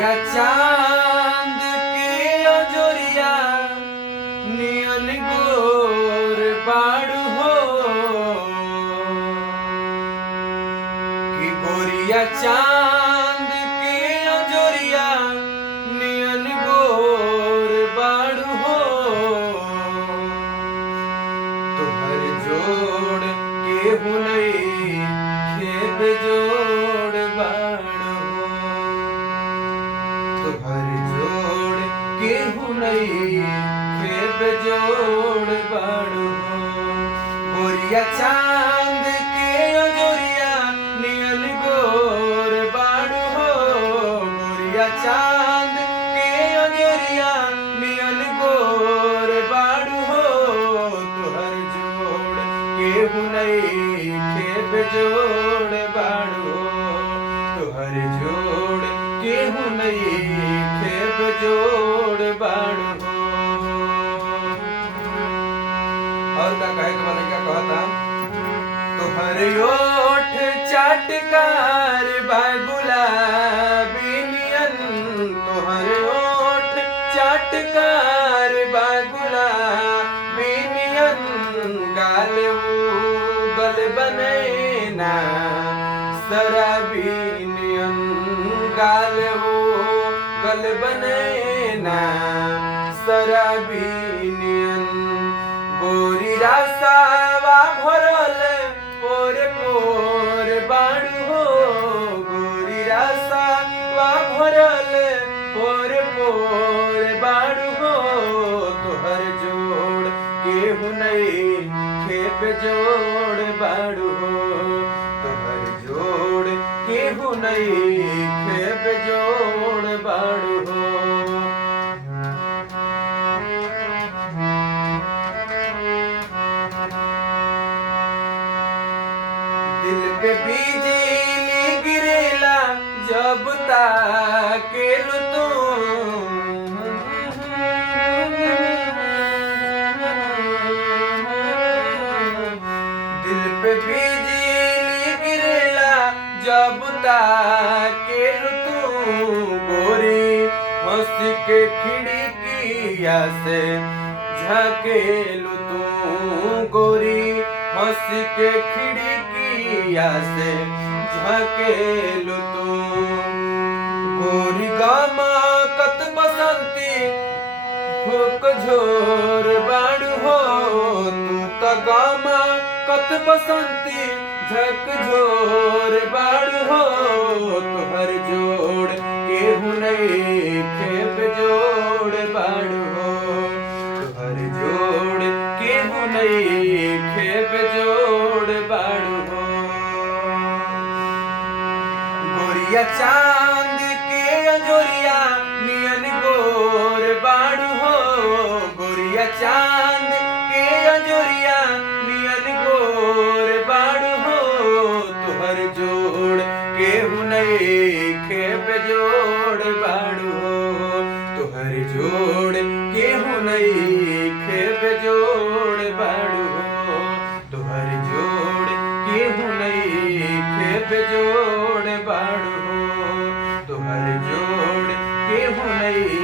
गोरिया चांद के अजोरिया नियन गोर बाड़ू हो कि गोरिया चांद के अजोरिया नियन गोर बाड़ू हो तुहर जोड़ के हुनई खेप जोड़ बाड़ू तुहर जोड़ के हुनई खेप जोड़ बाड़ू गोरिया चांद के अजोरिया नियन गोर बाड़ू हो गोरिया चांद के अजोरिया नियन गोर बाड़ू हो तुहर जोड़ के हुनई खेप जोड़ बाड़ू तुहर जोड़ के हुनई खेप जोड़ बाड़ू और का कहे के वाला क्या कहता तुहर ओठ चाटकार बा गुलाबी नियन तुहर ओठ चाटकार बा गुलाबी नियन गाल गल बनेना शराबी नियन गाल गल बनेना शराबी नियन गोरी रासावा भरल पोर पोर बाड़ू हो गोरी रासावा भरल पोर पोर बाड़ू हो तुहर जोड़ के हुनई खेप जोड़ बाड़ू हो तुहर जोड़ के हुनई खेप जोड़ बाड़ू हो दिल पे बिजली गिरेला जब ताकेलू तुम दिल पे बिजली गिरेला जब ताकेलू तुम गोरी हंसी के खिड़किया से झाकेलू तुम गोरी हंसी के खिड़किया से झाकेलू तुम गोरी गामा कत बसंती फूक झोर बाड़ू हो तू त गामा कत बसंती झक झोर बाड़ू हो तुहर जोड़ के हुनई खेप जोड़ बाड़ू हो तुहर जोड़ के हुनई खेप जोड़ बाड़ू हो गोरिया चांद के अजोरिया नियन गोर बाड़ू हो गोरिया चांद के अजोरिया नियन गोर बाड़ू हो तुहर जोड़ के हुनई खेप जोड़ बाड़ू हो तुहर जोड़ के हुनई खेप जोड़ बाड़ू हो तुहर जोड़ के हुनई खेप जोड़ बाड़ू हो तुहर जोड़ के हुनई